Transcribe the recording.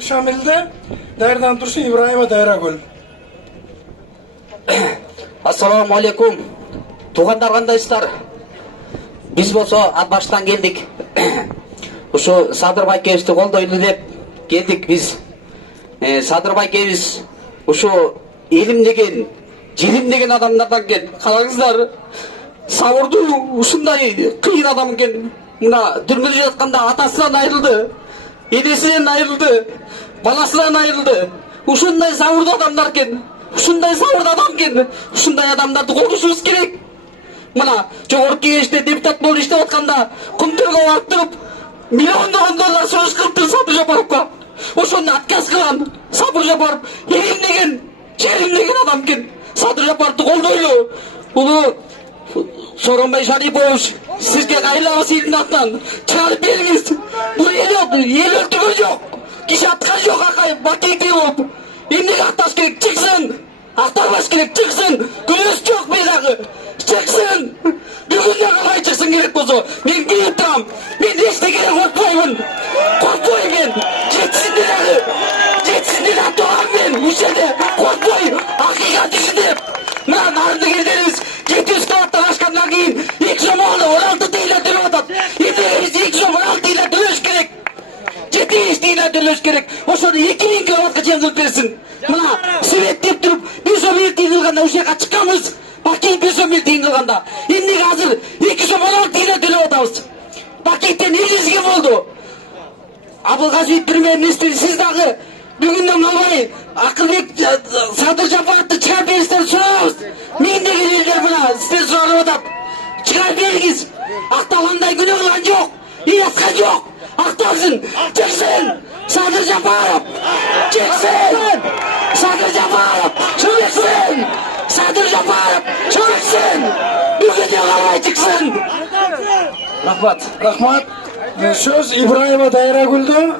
Şamil'de Derdan Turşu İbrahim'e Dairagül. Assalamu alaikum. Tuğanlar kandaşlar. Biz bolsa Atbaş'tan geldik. Uşu Sadır Байкевичти колдойлу деп келдик biz. Sadır Байкевич uşu elim деген, желим деген адамдардан экен. Караңыздар. Сабырды ушундай кыйын адам экен. Мына түрмөдө жатканда атасынан айрылды. Энесинен айрылды. Баласынан айрылды. Ушундай сабырдуу адамдар экен. Ушундай сабырдуу адам экен. Ушундай адамдарды колдошубуз керек. Мына жогорку кеңеште депутат болуп иштеп атканда Кумтөргө барып туруп миллиондогон доллар сунуш кылыптыр Сабыр Жапаровго. Ошону отказ кылган Сабыр Жапаров элим деген, жерим деген адам экен. Сабыр Жапаровду колдойлу. Улуу Сооронбай Шарипович, сизге кайрылабыз элдин атынан. Чыгарып бериңиз. Бул эл өлтүргөн жок. Киши аткан жок акай бакейки болуп. Эмнеге акташ керек? Чыксын. Актарбаш керек, чыксын. Күнөөсү жок мендагы. Чыксын. Бүгүн калай чыксын керек болсо. Мен келип турам. Мен эчтекеден коркпоймун. Коркпойм мен. Жетсин дагы. Жетсин деп атам мен. Ушеде коркпой. Акыйкат ишине. Мына нарындыгерлерибиз 700 кабаттан ашкандан кийин 2 сом 16 тыйла төлөп атат. Эмнеге биз 2 сом 16 тыйла төлөш керек? 700 тыйла төлөш керек. Ошону 2000 кабатка жеңилип берсин. Мына свет деп туруп 1 сом 1 тыйын кылганда ушул жака чыкканбыз. Бакей 1 сом 1 тыйын кылганда. Эмнеге азыр 2 сом 16 тыйла төлөп атабыз? Бакейден элизге болду. Абылгазиев премьер-министр, сиз дагы бүгүндөн албай Акылбек Садыр Жапаровду чыгарып бериңиздер сурабыз. Миңдеген элдер мына сизден сурап атат. Чыгарып бериңиз. Акталгандай күнөө кылган жок. Ыяска жок. Акталсын. Чыксын. Садыр Жапаров. Чыксын. Садыр Жапаров. Чыксын. Садыр Жапаров. Чыксын. Бүгүндөн албай чыксын. Rahmat. Söz İbrahim'e Dairagül'de.